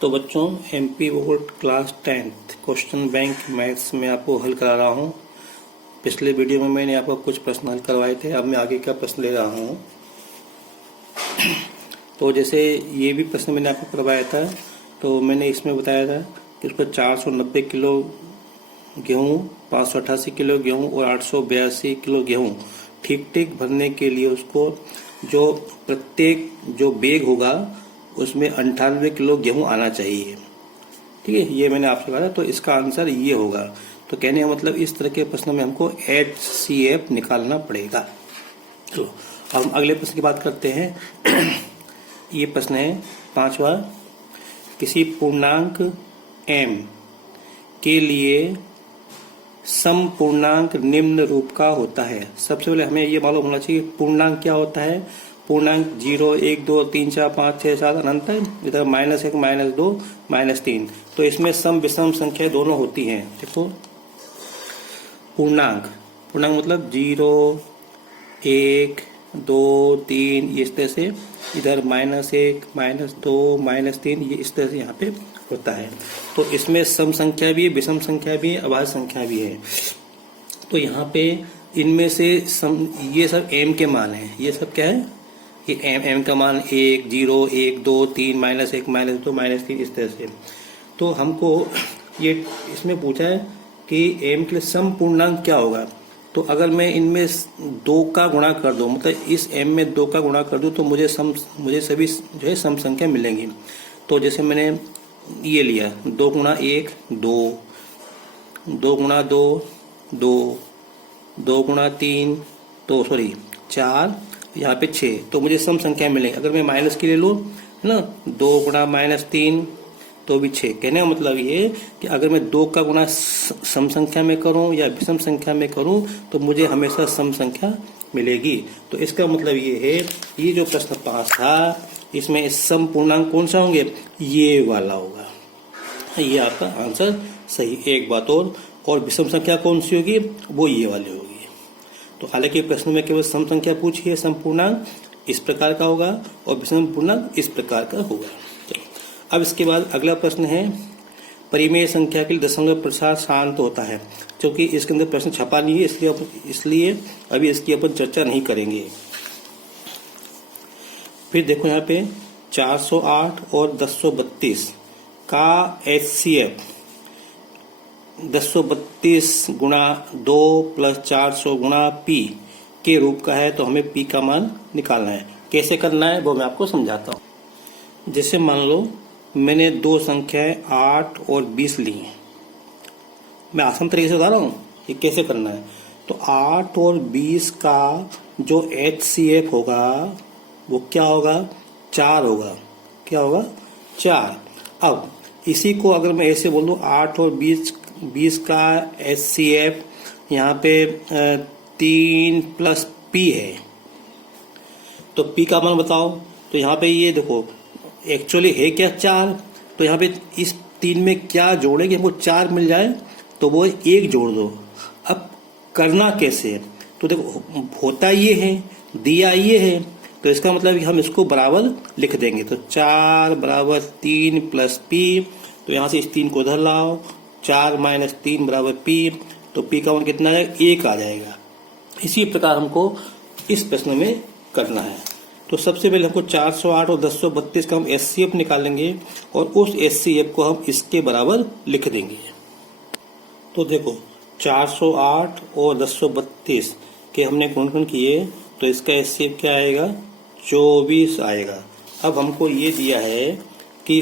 तो बच्चों MP board class 10th question bank maths में आपको हल करा रहा हूँ। पिछले वीडियो में मैंने आपको कुछ प्रश्न हल करवाए थे, अब मैं आगे का प्रश्न ले रहा हूँ। तो जैसे ये भी प्रश्न मैंने आपको करवाया था, तो मैंने इसमें बताया था कि उसको 490 किलो गेहूँ, 588 किलो गेहूँ और 882 किलो गेहूँ ठीक ठीक भरने के लिए उसको जो प्रत्येक जो बैग होगा उसमें 98 किलो गेहूं आना चाहिए। ठीक है, ये मैंने आपसे कहा था, तो इसका आंसर ये होगा। तो कहने का मतलब इस तरह के प्रश्न में हमको HCF निकालना पड़ेगा। तो अब हम अगले प्रश्न की बात करते हैं। ये प्रश्न है 5वां। किसी पूर्णांक m के लिए सम पूर्णांक निम्न रूप का होता है। सबसे पहले हमें ये मालूम होना चाहिए पूर्णांक क्या होता है। पूर्णांक 0, 1, 2, 3, 4, 5, 6, 7 अनंत है। इधर -1, -2, -3। तो इसमें सम विषम संख्या दोनों होती हैं। देखो पूर्णांक मतलब 0, 1, 2, 3 ये इस तरह से, इधर -1, -2, -3 ये इस तरह से यहाँ पे होता है। तो इसमें सम संख्या भी है, विषम संख्या भी है, अभाज्य संख्या भी है। तो यहाँ पे इनमें से ये सब m के मान है। ये सब क्या है, ये m का मान 1, 0, 1, 2, 3, -1, -2, -3 इस तरह से। तो हमको ये इसमें पूछा है कि m के लिए सम पूर्णांक क्या होगा। तो अगर मैं इनमें 2 का गुणा कर दूं, मतलब इस m में 2 का गुणा कर दूं, तो मुझे सभी जो है सम संख्या मिलेंगी। तो जैसे मैंने ये लिया 2 गुणा 1 2, 2 गुणा 2 2, 2 गुणा 3 तो 4, यहाँ पे 6, तो मुझे सम संख्या मिलेगी। अगर मैं माइनस की ले लूँ है ना, 2 गुणा -3 तो भी 6। कहने का मतलब ये कि अगर मैं 2 का गुणा सम संख्या में करूं या विषम संख्या में करूं तो मुझे हमेशा सम संख्या मिलेगी। तो इसका मतलब ये है, ये जो प्रश्न 5 था इसमें सम पूर्णांक कौन सा होंगे, ये वाला होगा। ये आपका आंसर सही। एक बात और विषम संख्या कौन सी होगी, वो ये वाली होगी। तो हालांकि प्रश्न में केवल सम संख्या पूछी है, सम पूर्णांक इस प्रकार का होगा और विषम पूर्णांक इस प्रकार का होगा। अब इसके बाद अगला प्रश्न है, परिमेय संख्या के लिए दशमलव प्रसार शांत होता है। क्योंकि इसके अंदर प्रश्न छपा नहीं है, इसलिए अभी इसकी अपन चर्चा नहीं करेंगे। फिर देखो यहाँ पे 408 और 1032 का HCF 1032 गुणा 2 + 400 गुणा P के रूप का है। तो हमें P का मान निकालना है। कैसे करना है वो मैं आपको समझाता हूँ। जैसे मान लो मैंने 2 संख्याएं 8 और 20 ली हैं। मैं आसान तरीके से बता रहा हूँ ये कैसे करना है। तो 8 और 20 का जो HCF होगा वो क्या होगा, 4 होगा। क्या होगा, 4। अब इसी को अगर मैं ऐसे बोल दूं 8 और 20 का HCF यहाँ पे 3 + P है। तो P का मान बताओ। तो यहाँ पे ये देखो एक्चुअली है क्या, 4। तो यहाँ पे इस 3 में क्या जोड़े कि हमको 4 मिल जाए, तो वो 1 जोड़ दो। अब करना कैसे है, तो देखो होता ये है, दिया ये है, तो इसका मतलब कि हम इसको बराबर लिख देंगे। तो 4 = 3 + P। तो यहाँ से इस 3 को उधर लाओ, 4 - 3 = P। तो P का मान कितना आ जाएगा, 1 आ जाएगा। इसी प्रकार हमको इस प्रश्न में करना है। तो सबसे पहले हमको 408 और 1032 का हम HCF निकालेंगे और उस HCF को हम इसके बराबर लिख देंगे। तो देखो 408 और 1032 के हमने गुणन किए, तो इसका HCF क्या आएगा, 24 आएगा। अब हमको ये दिया है कि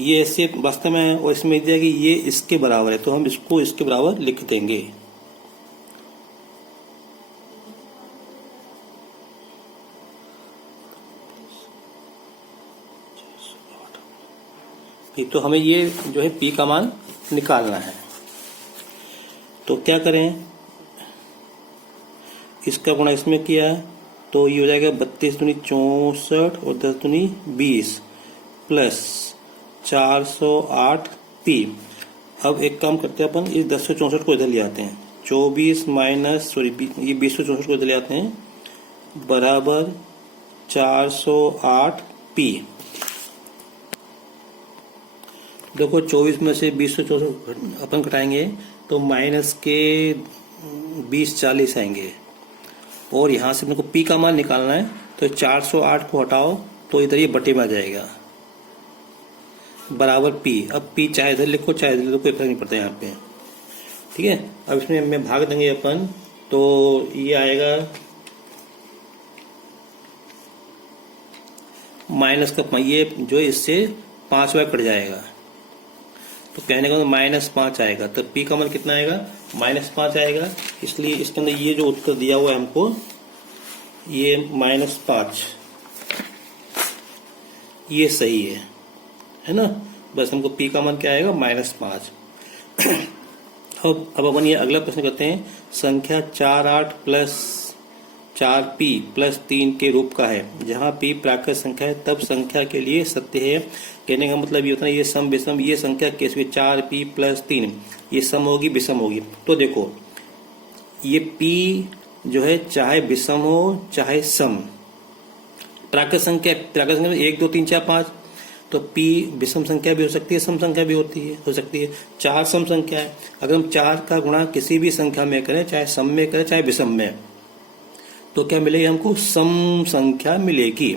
ये HCF वास्तव में है और इसमें दिया कि ये इसके बराबर है, तो हम इसको इसके बराबर लिख देंगे। तो हमें ये जो है P का मान निकालना है। तो क्या करें, इसका गुणा इसमें किया तो ये हो जाएगा 32 दूनी 64 और 10 दूनी 20 प्लस 408 P। अब एक काम करते हैं अपन, इस 1064 को इधर ले आते हैं, 24 माइनस ये 2064 को इधर ले आते हैं, बराबर 408 P। देखो 24 में से 20 से 24 अपन घटाएंगे तो माइनस के 20-40 आएंगे, और यहाँ से अपने को पी का मान निकालना है तो 408 को हटाओ तो इधर ये बटे में आ जाएगा बराबर पी। अब पी चाहे इधर लिखो चाहे इधर लिखो, कोई फर्क नहीं पड़ता यहाँ पे, ठीक है। अब इसमें में भाग देंगे अपन तो ये आएगा माइनस का, ये जो इससे 5 बार कट जाएगा तो कहने का -5 आएगा। तो पी का मान कितना आएगा? -5 आएगा। इसलिए इसके अंदर ये जो उत्तर दिया हुआ है हमको, ये -5, ये सही है ना। बस हमको पी का मान क्या आएगा? -5। अब अपन ये अगला प्रश्न करते हैं। संख्या 48 प्लस 4p प्लस 3 के रूप का है, जहां p प्राकृत संख्या है तब संख्या के लिए सत्य है। कहने का मतलब ये होता है ये सम विषम, ये संख्या कैसे 4p प्लस 3 ये सम होगी विषम होगी। तो देखो ये p जो है चाहे विषम हो चाहे सम, प्राकृत संख्या 1 2 3 4 5, तो p विषम संख्या भी हो सकती है, सम संख्या भी हो सकती है। 4 सम संख्या है, अगर हम 4 का गुणा किसी भी संख्या में करें, चाहे सम में करें चाहे विषम में, तो क्या मिलेगी हमको? सम संख्या मिलेगी।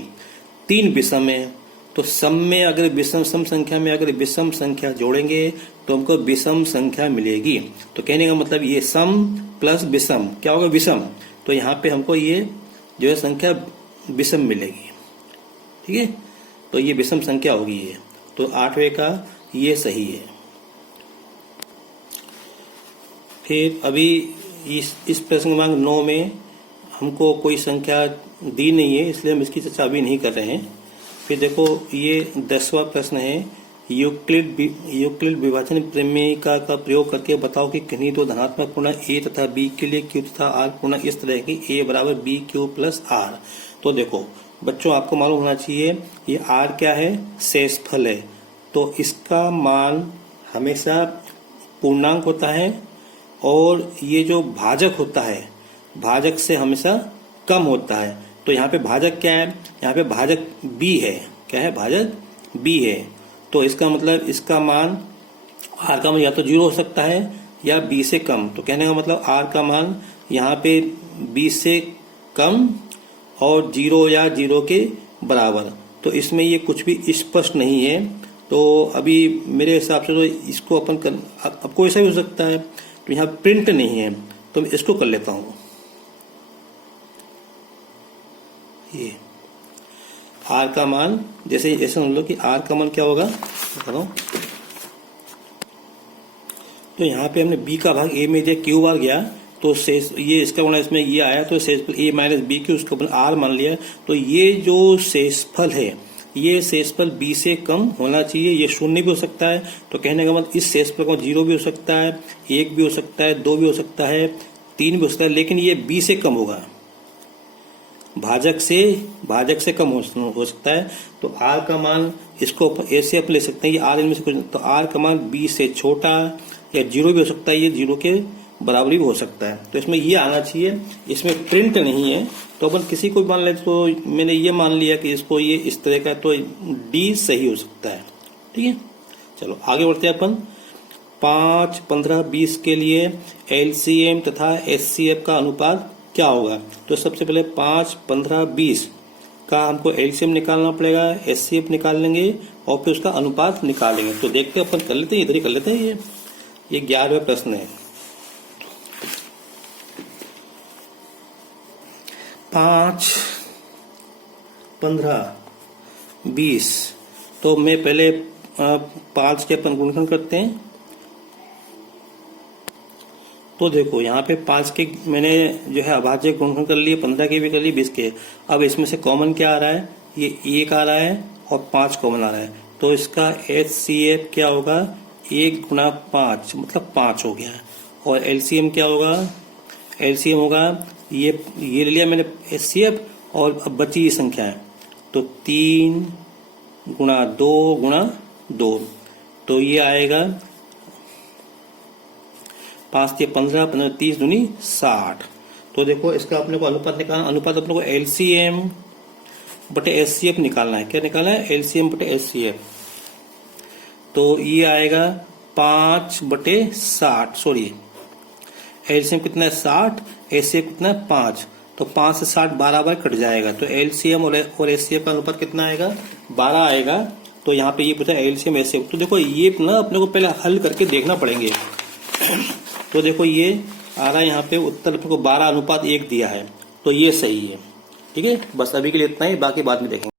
3 विषम है तो सम में अगर विषम, सम संख्या में अगर विषम संख्या जोड़ेंगे तो हमको विषम संख्या मिलेगी। तो कहने का मतलब ये सम प्लस विषम क्या होगा? विषम। तो यहाँ पे हमको ये जो है संख्या विषम मिलेगी, ठीक है। तो ये विषम संख्या होगी ये, तो 8वें का ये सही है। फिर अभी इस प्रश्न क्रमांक 9 में हमको कोई संख्या दी नहीं है, इसलिए हम इसकी चर्चा अभी नहीं कर रहे हैं। फिर देखो ये 10वां प्रश्न है। यूक्लिड विभाजन प्रमेयिका का प्रयोग करके बताओ कि किन्हीं दो धनात्मक पूर्ण a तथा b के लिए q तथा r पूर्ण इस तरह की a बराबर b q प्लस r। तो देखो बच्चों आपको मालूम होना चाहिए ये r क्या है? शेषफल है। तो इसका मान हमेशा पूर्णांक होता है, और ये जो भाजक होता है भाजक से हमेशा कम होता है। तो यहाँ पे भाजक क्या है? यहाँ पे भाजक b है। क्या है? भाजक b है। तो इसका मतलब इसका मान r का मान या तो 0 हो सकता है या b से कम। तो कहने का मतलब r का मान यहाँ पे b से कम और 0 या 0 के बराबर। तो इसमें ये कुछ भी स्पष्ट नहीं है। तो अभी मेरे हिसाब से तो इसको अपन कर, आपको ऐसा भी हो सकता है। तो यहाँ प्रिंट नहीं है तो मैं इसको कर लेता हूँ। ये r का मान जैसे ऐसे समझ लो कि r का मान क्या होगा, बताओ। तो यहाँ पे हमने b का भाग a में दिया, q बार गया तो शेष ये इसका गुणा इसमें ये आया, तो शेषफल a माइनस बी क्यू उसको अपन r मान लिया। तो ये जो शेषफल है ये शेषफल b से कम होना चाहिए। ये 0 भी हो सकता है। तो कहने का मतलब इस शेषफल का 0 भी हो सकता है, 1 भी हो सकता है, 2 भी हो सकता है, 3 भी हो सकता है, लेकिन ये b से कम होगा, भाजक से कम हो सकता है। तो r का मान इसको ऐसे आप ले सकते हैं, ये r इनमें से कुछ, तो r का मान b से छोटा या 0 भी हो सकता है, ये 0 के बराबर भी हो सकता है। तो इसमें ये आना चाहिए, इसमें प्रिंट नहीं है। तो अपन किसी को मान ले, तो मैंने ये मान लिया कि इसको ये इस तरह का, तो डी सही हो सकता है, ठीक है। चलो आगे बढ़ते हैं अपन। 5, 15, 20 के लिए एलसीएम तथा एचसीएफ का अनुपात क्या होगा? तो सबसे पहले 5, 15, 20 का हमको एलसीएम निकालना पड़ेगा, एचसीएफ निकाल लेंगे और फिर उसका अनुपात निकालेंगे। तो देखते हैं, अपन कर लेते हैं, इधर ही कर लेते हैं। ये 11वां प्रश्न है। 5, 15, 20, तो मैं पहले 5 के अपन गुणनखंड करते हैं। तो देखो यहाँ पे 5 के मैंने जो है अभाज्य गुणनखंड कर लिए, 15 के भी कर लिए, 20 के। अब इसमें से कॉमन क्या आ रहा है? ये 1 आ रहा है और 5 कॉमन आ रहा है। तो इसका HCF क्या होगा? 1 गुणा 5 मतलब 5 हो गया। और LCM क्या होगा? LCM होगा ये ले लिया मैंने HCF, और अब बची ये संख्या है तो 3 गुणा 2 गुणा 2, तो ये आएगा 5 से 15, 15 30 दूनी 60। तो देखो इसका अपने को अनुपात निकालना, अनुपात अपने को LCM बटे HCF निकालना है। क्या निकालना है? LCM बटे HCF। तो ये आएगा 5/60। सॉरी, एलसीएम कितना है 60, एचसीएफ कितना है 5, तो 5 से 60 12 बार कट जाएगा, तो एलसीएम और एचसीएफ का अनुपात कितना आएगा 12 आएगा। तो यहाँ पे ये पूछा एलसीएम एचसीएफ, तो देखो ये ना अपने को पहले हल करके देखना पड़ेंगे। तो देखो ये आ रहा है यहाँ पे उत्तर अपने को 12:1 दिया है, तो ये सही है। ठीक है, बस अभी के लिए इतना ही, बाकी बाद में देखेंगे।